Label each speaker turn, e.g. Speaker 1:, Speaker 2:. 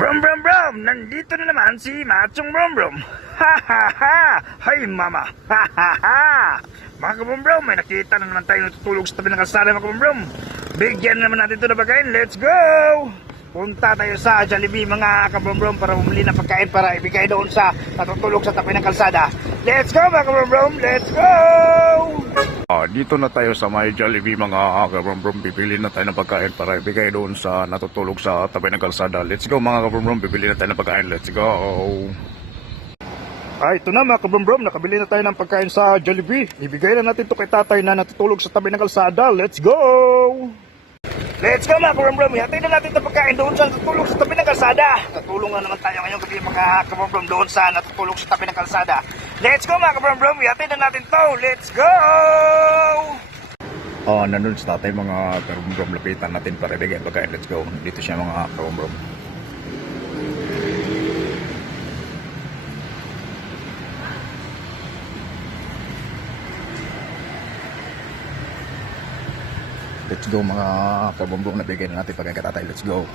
Speaker 1: Brum brum brum! Nandito na naman si Machong Brum Brum! Ha ha ha! Hay mama! Ha ha ha! Mga kabrum brum, may nakita na naman tayo natutulog sa tabi ng kalsada mga kabrum brum. Bigyan na naman natin ito na pagkain. Let's go! Punta tayo sa Jollibee mga kabrum brum para bumili ng pagkain para ibigay doon sa natutulog sa tabi ng kalsada. Let's go mga kabrum brum! Let's go! Ah, dito na tayo sa may Jollibee mga kabrum Bibili na tayo ng pagkain para ibigay doon sa natutulog sa tabi ng kalsada. Let's go mga kabrum Bibili na tayo ng pagkain. Let's go! Ay, ito na mga kabrum Nakabili na tayo ng pagkain sa Jollibee. Ibigay na natin to kay tatay na natutulog sa tabi ng kalsada. Let's go! Let's go mga kabrum Ihatid na natin itong pagkain doon sa natutulog sa tabi ng kalsada. Natulong na naman tayo ngayong gabi mga kabrum doon sa natutulog sa tabi ng kalsada. Let's go mga kabrum Ihatid na natin to. Let's go! Ah, nandun sa tatay mga kabrum Lapitan natin para ibigay pagkain. Let's go. Dito siya mga kabrum Let's go mga Nabigay na natin pagkain kay tatay. Let's go.